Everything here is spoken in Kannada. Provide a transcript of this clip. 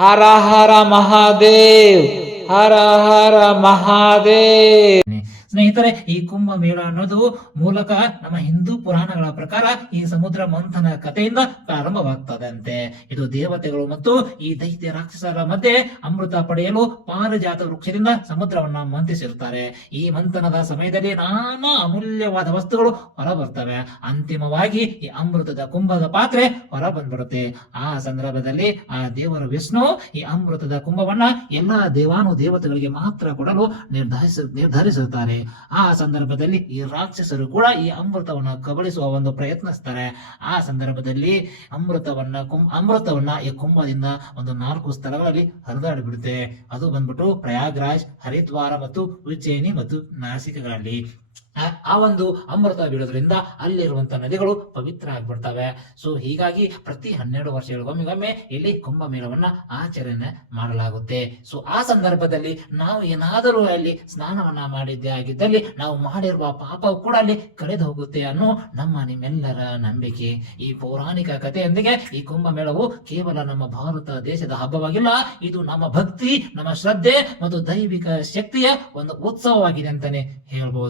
ಹರ ಹರ ಮಹಾದೇವ್, ಹರ ಹರ ಮಹಾದೇವ್. ಸ್ನೇಹಿತರೆ, ಈ ಕುಂಭ ಮೇಳ ಅನ್ನೋದು ಮೂಲಕ ನಮ್ಮ ಹಿಂದೂ ಪುರಾಣಗಳ ಪ್ರಕಾರ ಈ ಸಮುದ್ರ ಮಂಥನ ಕಥೆಯಿಂದ ಪ್ರಾರಂಭವಾಗ್ತದಂತೆ. ಇದು ದೇವತೆಗಳು ಮತ್ತು ಈ ದೈತ್ಯ ರಾಕ್ಷಸರ ಮಧ್ಯೆ ಅಮೃತ ಪಡೆಯಲು ಪಾರಿಜಾತ ವೃಕ್ಷದಿಂದ ಸಮುದ್ರವನ್ನ ಮಂಥಿಸಿರುತ್ತಾರೆ. ಈ ಮಂಥನದ ಸಮಯದಲ್ಲಿ ನಾನಾ ಅಮೂಲ್ಯವಾದ ವಸ್ತುಗಳು ಹೊರ ಬರ್ತವೆ. ಅಂತಿಮವಾಗಿ ಈ ಅಮೃತದ ಕುಂಭದ ಪಾತ್ರೆ ಹೊರ ಬಂದ್ಬಿಡುತ್ತೆ. ಆ ಸಂದರ್ಭದಲ್ಲಿ ಆ ದೇವರ ವಿಷ್ಣು ಈ ಅಮೃತದ ಕುಂಭವನ್ನ ಎಲ್ಲಾ ದೇವಾನು ದೇವತೆಗಳಿಗೆ ಮಾತ್ರ ಕೊಡಲು ನಿರ್ಧರಿಸುತ್ತಾರೆ. ಆ ಸಂದರ್ಭದಲ್ಲಿ ಈ ರಾಕ್ಷಸರು ಕೂಡ ಈ ಅಮೃತವನ್ನ ಕಬಳಿಸುವ ಒಂದು ಪ್ರಯತ್ನಿಸ್ತಾರೆ. ಆ ಸಂದರ್ಭದಲ್ಲಿ ಅಮೃತವನ್ನ ಈ ಕುಂಭದಿಂದ ಒಂದು 4 ಸ್ಥಳಗಳಲ್ಲಿ ಹರಿದಾಡಿ ಬಿಡುತ್ತೆ. ಅದು ಬಂದ್ಬಿಟ್ಟು ಪ್ರಯಾಗ್ರಾಜ್, ಹರಿದ್ವಾರ ಮತ್ತು ಉಜ್ಜಯಿನಿ ಮತ್ತು ನಾಸಿಕಗಳಲ್ಲಿ ಆ ಒಂದು ಅಮೃತ ಬೀಳೋದ್ರಿಂದ ಅಲ್ಲಿರುವಂತಹ ನದಿಗಳು ಪವಿತ್ರ ಆಗ್ಬಿಡ್ತವೆ. ಸೊ ಹೀಗಾಗಿ ಪ್ರತಿ 12 ವರ್ಷಗಳಿಗೊಮ್ಮೆ ಇಲ್ಲಿ ಕುಂಭ ಮೇಳವನ್ನ ಆಚರಣೆ ಮಾಡಲಾಗುತ್ತೆ. ಸೊ ಆ ಸಂದರ್ಭದಲ್ಲಿ ನಾವು ಏನಾದರೂ ಅಲ್ಲಿ ಸ್ನಾನವನ್ನ ಮಾಡಿದ್ದೇ ಆಗಿದ್ದಲ್ಲಿ ನಾವು ಮಾಡಿರುವ ಪಾಪ ಕೂಡ ಅಲ್ಲಿ ಕಳೆದು ಹೋಗುತ್ತೆ ಅನ್ನೋ ನಿಮ್ಮೆಲ್ಲರ ನಂಬಿಕೆ. ಈ ಪೌರಾಣಿಕ ಕಥೆಯೊಂದಿಗೆ ಈ ಕುಂಭ ಮೇಳವು ಕೇವಲ ನಮ್ಮ ಭಾರತ ದೇಶದ ಹಬ್ಬವಾಗಿಲ್ಲ, ಇದು ನಮ್ಮ ಭಕ್ತಿ, ನಮ್ಮ ಶ್ರದ್ಧೆ ಮತ್ತು ದೈವಿಕ ಶಕ್ತಿಯ ಒಂದು ಉತ್ಸವವಾಗಿದೆ ಅಂತಾನೆ ಹೇಳ್ಬೋದು.